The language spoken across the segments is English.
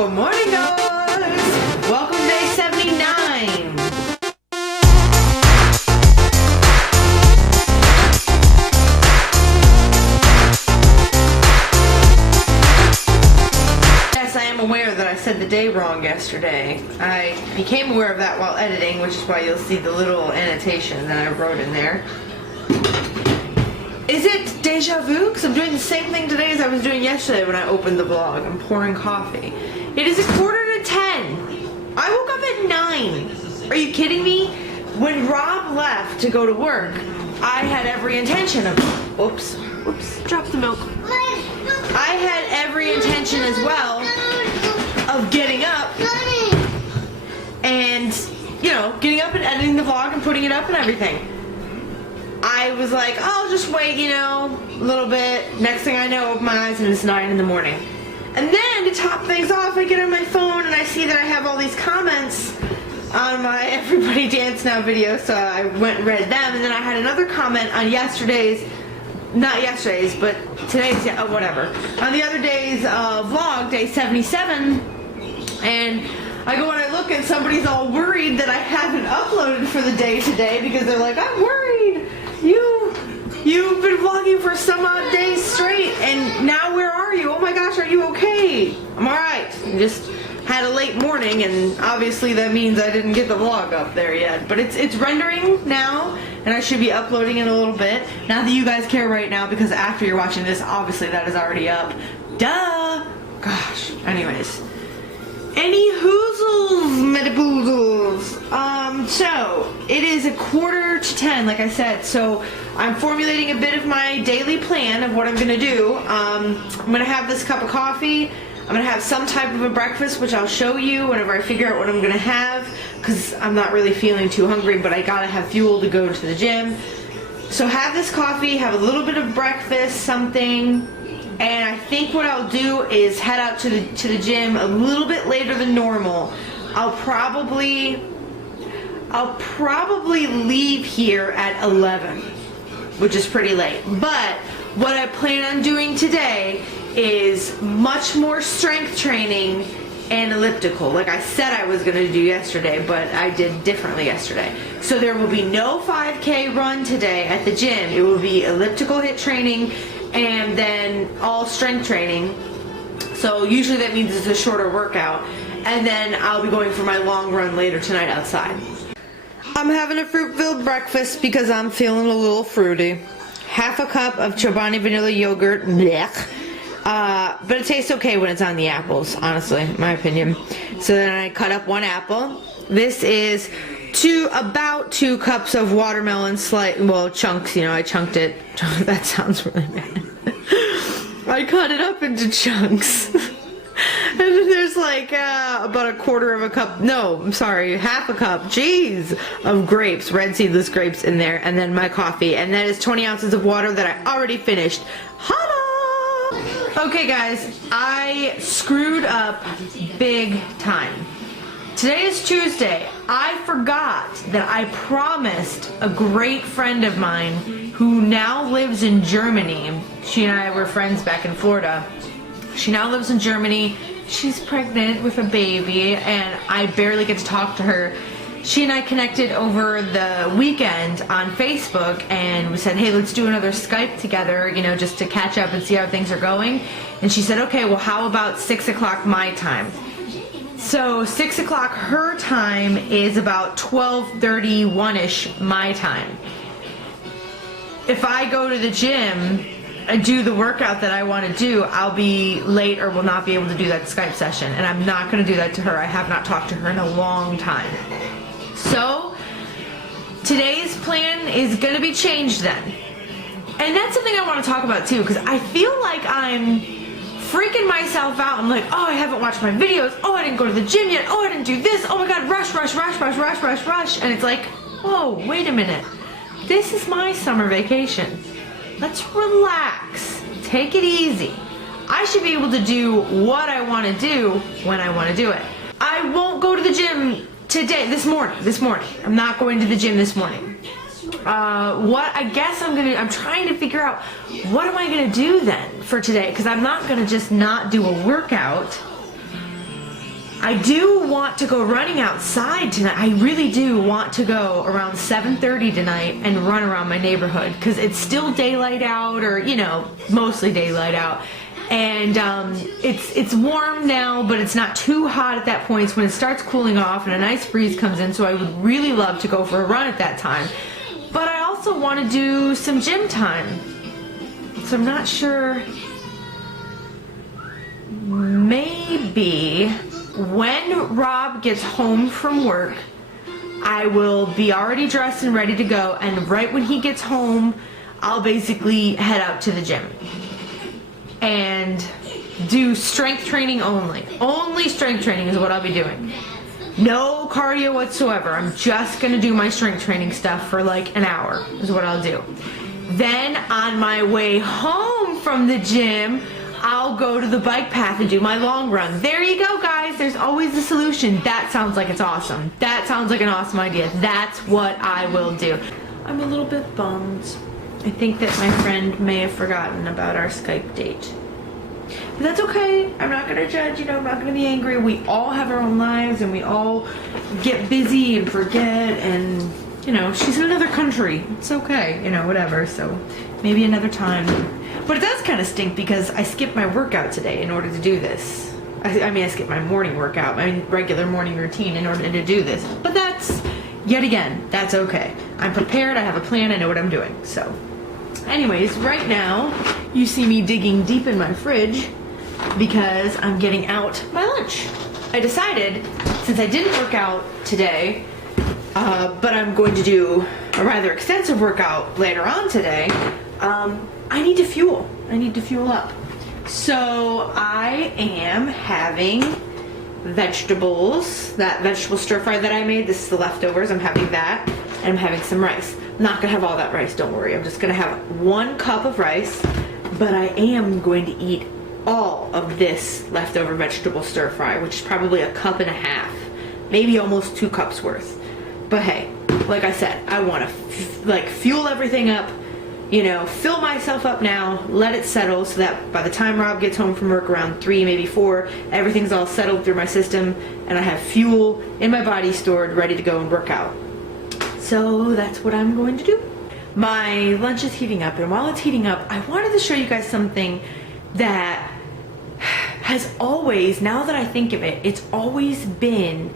Good morning, guys! Welcome to day 79. Yes, I am aware that I said the day wrong yesterday. I became aware of that while editing, which is why you'll see the little annotation that I wrote in there. Is it deja vu? Because I'm doing the same thing today as I was doing yesterday when I opened the vlog. I'm pouring coffee. It is 9:45. I woke up at 9. Are you kidding me? When Rob left to go to work, I had every intention of... Oops, dropped the milk. I had every intention as well of getting up and, you know, getting up and editing the vlog and putting it up and everything. I was like, oh, I'll just wait, you know, a little bit. Next thing I know, I open my eyes and it's 9 in the morning. And then to top things off, I get on my phone and I see that I have all these comments on my Everybody Dance Now video, so I went and read them. And then I had another comment on yesterday's, not yesterday's, but today's, whatever, on the other day's vlog, day 77. And I go and I look and somebody's all worried that I haven't uploaded for the day today because they're like, I'm worried. You've been vlogging for some odd days straight, and now where are you? Oh my gosh, are you okay? I'm alright. I just had a late morning, and obviously that means I didn't get the vlog up there yet. But it's rendering now, and I should be uploading in a little bit. Not that you guys care right now, because after you're watching this, obviously that is already up. Duh! Gosh. Anyways. Any hoozles, metaboozles. So, it is 9:45, like I said, so I'm formulating a bit of my daily plan of what I'm gonna do. I'm gonna have this cup of coffee. I'm gonna have some type of a breakfast, which I'll show you whenever I figure out what I'm gonna have, because I'm not really feeling too hungry, but I gotta have fuel to go to the gym. So have this coffee, have a little bit of breakfast, something. And I think what I'll do is head out to the gym a little bit later than normal. I'll probably leave here at 11, which is pretty late. But what I plan on doing today is much more strength training and elliptical, like I said I was gonna do yesterday, but I did differently yesterday. So there will be no 5K run today at the gym. It will be elliptical HIIT training and then all strength training. So usually that means it's a shorter workout. And then I'll be going for my long run later tonight outside. I'm having a fruit-filled breakfast because I'm feeling a little fruity. Half a cup of Chobani vanilla yogurt, blech. But it tastes okay when it's on the apples, honestly, in my opinion. So then I cut up one apple. This is about 2 cups of watermelon chunks, you know, I chunked it. That sounds really bad. I cut it up into chunks. And then there's like about 1/4 cup, no, I'm sorry, half a cup, jeez, of grapes, red seedless grapes in there, and then my coffee, and that is 20 ounces of water that I already finished. Holla! Okay guys, I screwed up big time. Today is Tuesday. I forgot that I promised a great friend of mine who now lives in Germany. She and I were friends back in Florida. She now lives in Germany. She's pregnant with a baby and I barely get to talk to her. She and I connected over the weekend on Facebook and we said, hey, let's do another Skype together, you know, just to catch up and see how things are going. And she said, okay, well, how about 6 o'clock my time? So 6 o'clock her time is about 12:31-ish my time. If I go to the gym and do the workout that I want to do, I'll be late or will not be able to do that Skype session. And I'm not going to do that to her. I have not talked to her in a long time. So today's plan is going to be changed then. And that's something I want to talk about too, because I feel like I'm freaking myself out. I'm like, oh, I haven't watched my videos. Oh, I didn't go to the gym yet. Oh, I didn't do this. Oh my God, rush. And it's like, whoa, wait a minute. This is my summer vacation. Let's relax. Take it easy. I should be able to do what I want to do when I want to do it. I won't go to the gym today, this morning. I'm not going to the gym this morning. What I guess I'm trying to figure out, what am I gonna do then for today? Because I'm not gonna just not do a workout I do want to go running outside tonight. I really do want to go around 7:30 tonight and run around my neighborhood because it's still daylight out, or you know, mostly daylight out. And it's warm now, but it's not too hot at that point. It's when it starts cooling off and a nice breeze comes in, so I would really love to go for a run at that time. But I also want to do some gym time. So I'm not sure. Maybe when Rob gets home from work, I will be already dressed and ready to go, and right when he gets home, I'll basically head out to the gym and do strength training only. Only strength training is what I'll be doing. No cardio whatsoever. I'm just gonna do my strength training stuff for like an hour is what I'll do. Then on my way home from the gym, I'll go to the bike path and do my long run. There you go, guys. There's always a solution. That sounds like it's awesome. That sounds like an awesome idea. That's what I will do. I'm a little bit bummed. I think that my friend may have forgotten about our Skype date. But that's okay. I'm not gonna judge, you know, I'm not gonna be angry. We all have our own lives and we all get busy and forget, and you know, she's in another country. It's okay, you know, whatever. So maybe another time. But it does kind of stink because I skipped my workout today in order to do this. I mean, I skipped my morning workout, my regular morning routine in order to do this. But that's, yet again, that's okay. I'm prepared, I have a plan, I know what I'm doing. So anyways, right now, you see me digging deep in my fridge because I'm getting out my lunch. I decided, since I didn't work out today, but I'm going to do a rather extensive workout later on today, I need to fuel. I need to fuel up. So I am having vegetables, that vegetable stir fry that I made. This is the leftovers. I'm having that, and I'm having some rice. I'm not gonna have all that rice, don't worry. I'm just gonna have 1 cup of rice, but I am going to eat all of this leftover vegetable stir fry, which is probably 1.5 cups, maybe almost 2 cups worth. But hey, like I said, I want to like fuel everything up, you know, fill myself up now, let it settle so that by the time Rob gets home from work around 3, maybe 4, everything's all settled through my system and I have fuel in my body stored, ready to go and work out. So that's what I'm going to do. My lunch is heating up, and while it's heating up, I wanted to show you guys something that has always, now that I think of it, it's always been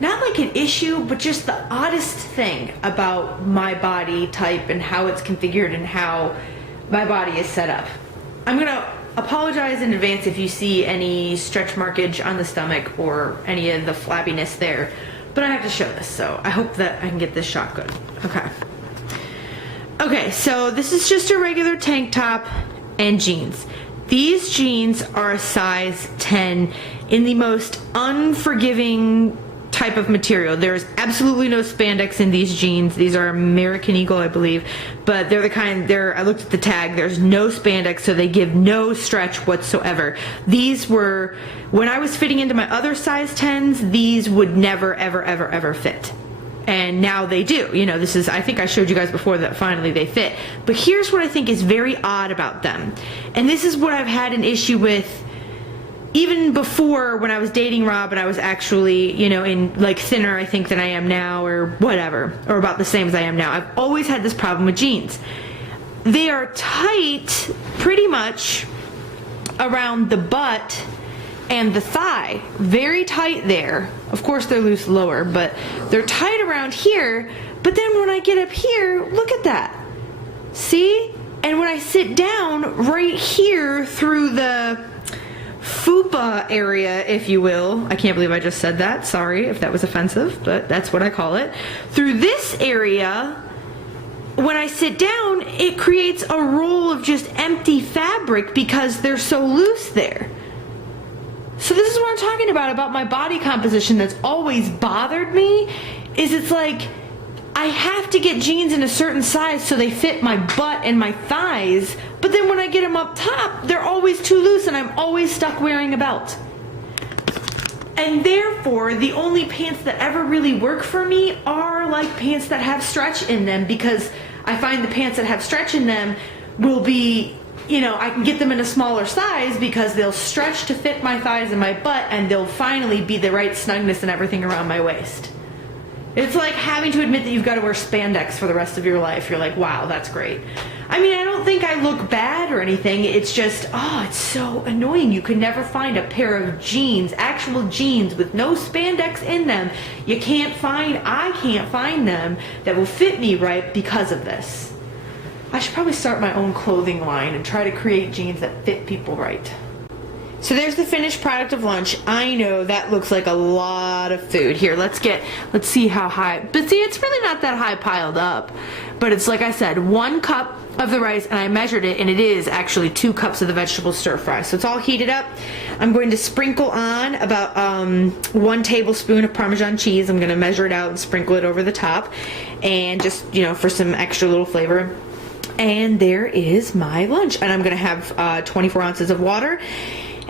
not like an issue, but just the oddest thing about my body type and how it's configured and how my body is set up. I'm gonna apologize in advance if you see any stretch markage on the stomach or any of the flabbiness there, but I have to show this, so I hope that I can get this shot good. Okay, so this is just a regular tank top and jeans. These jeans are a size 10 in the most unforgiving type of material. There's absolutely no spandex in these jeans. These are American Eagle, I believe, but they're the kind, I looked at the tag, there's no spandex, so they give no stretch whatsoever. These were, when I was fitting into my other size 10s, these would never, ever, ever, ever fit. And now they do. You know, this is, I think I showed you guys before that finally they fit. But here's what I think is very odd about them. And this is what I've had an issue with even before when I was dating Rob and I was actually, you know, in like thinner I think than I am now, or whatever, or about the same as I am now. I've always had this problem with jeans. They are tight pretty much around the butt and the thigh. Very tight there. Of course they're loose lower, but they're tight around here. But then when I get up here, look at that. See? And when I sit down right here through the fupa area, if you will. I can't believe I just said that. Sorry if that was offensive, but that's what I call it. Through this area, when I sit down, it creates a roll of just empty fabric because they're so loose there. So this is what I'm talking about my body composition that's always bothered me, is it's like I have to get jeans in a certain size so they fit my butt and my thighs, but then when I get them up top, they're always too loose and I'm always stuck wearing a belt. And therefore, the only pants that ever really work for me are like pants that have stretch in them, because I find the pants that have stretch in them will be you know, I can get them in a smaller size because they'll stretch to fit my thighs and my butt, and they'll finally be the right snugness and everything around my waist. It's like having to admit that you've got to wear spandex for the rest of your life. You're like, wow, that's great. I mean, I don't think I look bad or anything. It's just, oh, it's so annoying. You can never find a pair of jeans, actual jeans with no spandex in them. I can't find them that will fit me right because of this. I should probably start my own clothing line and try to create jeans that fit people right. So there's the finished product of lunch. I know that looks like a lot of food. Here, let's see how high. But see, it's really not that high piled up. But it's like I said, 1 cup of the rice, and I measured it, and it is actually 2 cups of the vegetable stir fry. So it's all heated up. I'm going to sprinkle on about 1 tablespoon of Parmesan cheese. I'm going to measure it out and sprinkle it over the top, and just, you know, for some extra little flavor. And there is my lunch. And I'm going to have 24 ounces of water.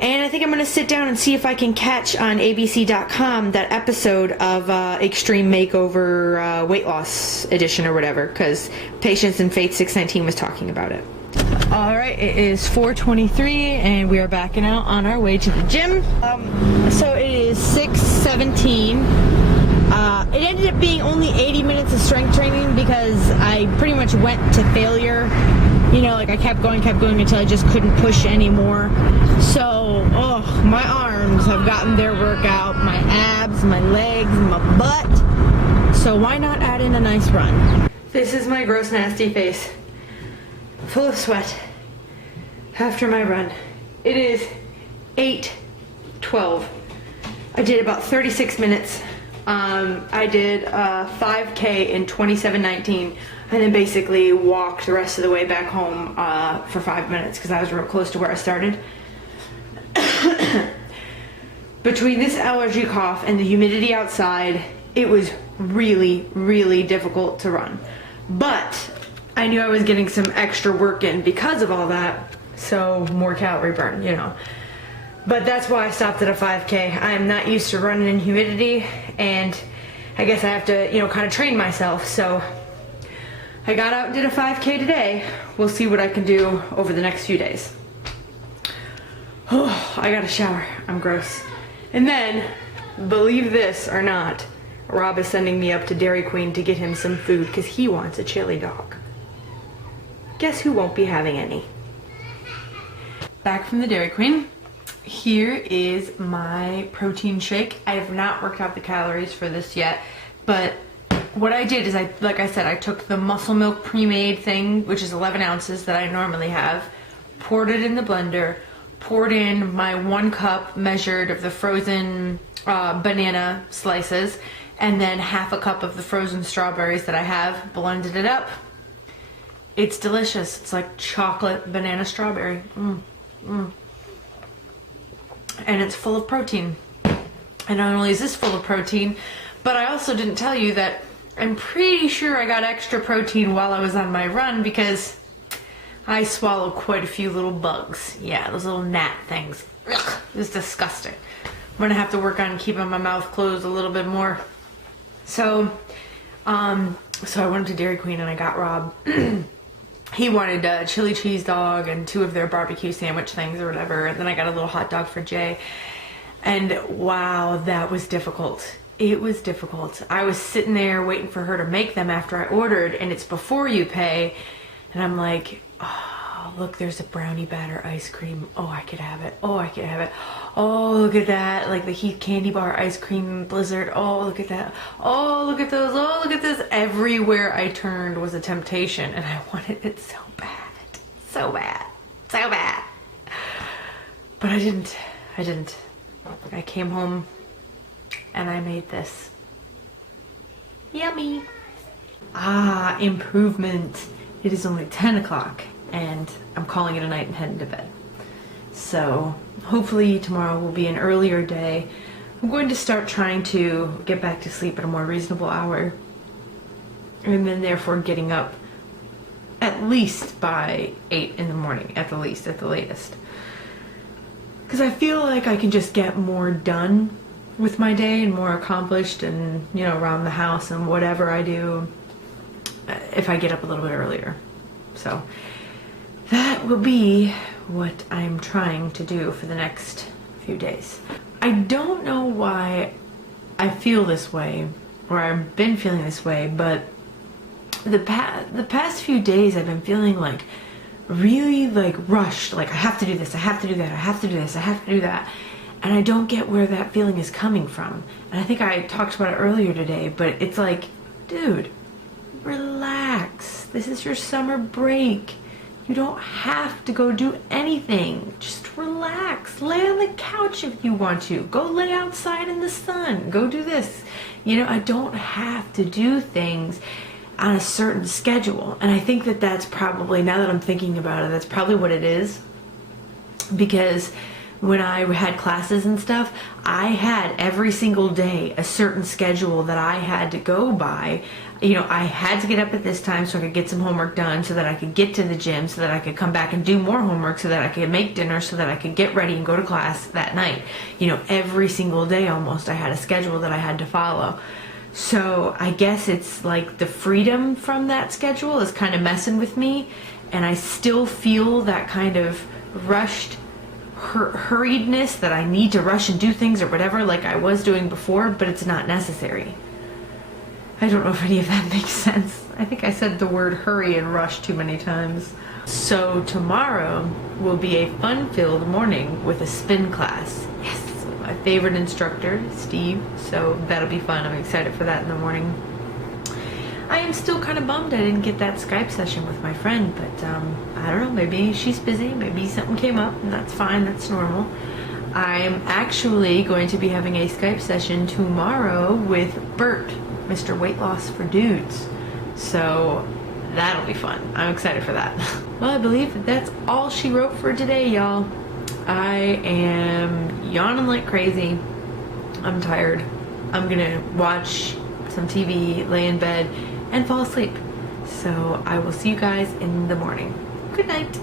And I think I'm going to sit down and see if I can catch on abc.com that episode of Extreme Makeover Weight Loss Edition or whatever, because Patience and Faith 619 was talking about it. Alright, it is 4:23 and we are backing out on our way to the gym. So it is 6:17. It ended up being only 80 minutes of strength training because I pretty much went to failure. You know, like I kept going until I just couldn't push anymore. So, oh, my arms have gotten their workout, my abs, my legs, my butt. So why not add in a nice run? This is my gross, nasty face, full of sweat after my run. It is 8:12. I did about 36 minutes. I did 5K in 27:19. And then basically walked the rest of the way back home for 5 minutes because I was real close to where I started. Between this allergy cough and the humidity outside, it was really, really difficult to run. But I knew I was getting some extra work in because of all that, so more calorie burn, you know. But that's why I stopped at a 5K. I'm not used to running in humidity, and I guess I have to, you know, kind of train myself, so I got out and did a 5K today. We'll see what I can do over the next few days. Oh, I got a shower. I'm gross. And then, believe this or not, Rob is sending me up to Dairy Queen to get him some food because he wants a chili dog. Guess who won't be having any? Back from the Dairy Queen. Here is my protein shake. I have not worked out the calories for this yet, but what I did is, like I said, I took the Muscle Milk pre-made thing, which is 11 ounces that I normally have, poured it in the blender, poured in my 1 cup measured of the frozen banana slices, and then half a cup of the frozen strawberries that I have, blended it up. It's delicious. It's like chocolate banana strawberry. And it's full of protein. And not only is this full of protein, but I also didn't tell you that I'm pretty sure I got extra protein while I was on my run because I swallowed quite a few little bugs. Yeah, those little gnat things. Ugh, it was disgusting. I'm gonna have to work on keeping my mouth closed a little bit more. So I went to Dairy Queen and I got Rob. He wanted a chili cheese dog and 2 of their barbecue sandwich things or whatever. And then I got a little hot dog for Jay. And wow, that was difficult. It was difficult. I was sitting there waiting for her to make them after I ordered, and it's before you pay. And I'm like, oh, look, there's a brownie batter ice cream. Oh, I could have it. Oh, I could have it. Oh, look at that. Like the Heath candy bar ice cream blizzard. Oh, look at that. Oh, look at those. Oh, look at this. Everywhere I turned was a temptation, and I wanted it so bad. So bad. So bad. But I didn't. I came home and I made this. Yummy. Ah, improvement. It is only 10 o'clock and I'm calling it a night and heading to bed. So hopefully tomorrow will be an earlier day. I'm going to start trying to get back to sleep at a more reasonable hour, and then therefore getting up at least by 8 in the morning, at the least, at the latest. Because I feel like I can just get more done with my day and more accomplished and, you know, around the house and whatever I do if I get up a little bit earlier. So that will be what I'm trying to do for the next few days. I don't know why I feel this way, or I've been feeling this way, but the past few days I've been feeling like really like rushed, like I have to do this, I have to do that, I have to do this, I have to do that. And I don't get where that feeling is coming from. And I think I talked about it earlier today, but it's like, dude, relax. This is your summer break. You don't have to go do anything. Just relax. Lay on the couch if you want to. Go lay outside in the sun. Go do this. You know, I don't have to do things on a certain schedule. And I think that that's probably, now that I'm thinking about it, that's probably what it is. Because when I had classes and stuff, I had every single day a certain schedule that I had to go by. You know, I had to get up at this time so I could get some homework done, so that I could get to the gym, so that I could come back and do more homework, so that I could make dinner, so that I could get ready and go to class that night. You know, every single day almost I had a schedule that I had to follow. So I guess it's like the freedom from that schedule is kind of messing with me, and I still feel that kind of rushed hurriedness that I need to rush and do things or whatever like I was doing before, but it's not necessary. I don't know if any of that makes sense. I think I said the word hurry and rush too many times. So tomorrow will be a fun-filled morning with a spin class. Yes, with my favorite instructor, Steve. So that'll be fun. I'm excited for that in the morning. I am still kind of bummed I didn't get that Skype session with my friend, but I don't know, maybe she's busy, maybe something came up, and that's fine, that's normal. I'm actually going to be having a Skype session tomorrow with Bert, Mr. Weight Loss for Dudes. So that'll be fun. I'm excited for that. Well, I believe that that's all she wrote for today, y'all. I am yawning like crazy. I'm tired. I'm gonna watch some TV, lay in bed, and fall asleep. So I will see you guys in the morning. Good night.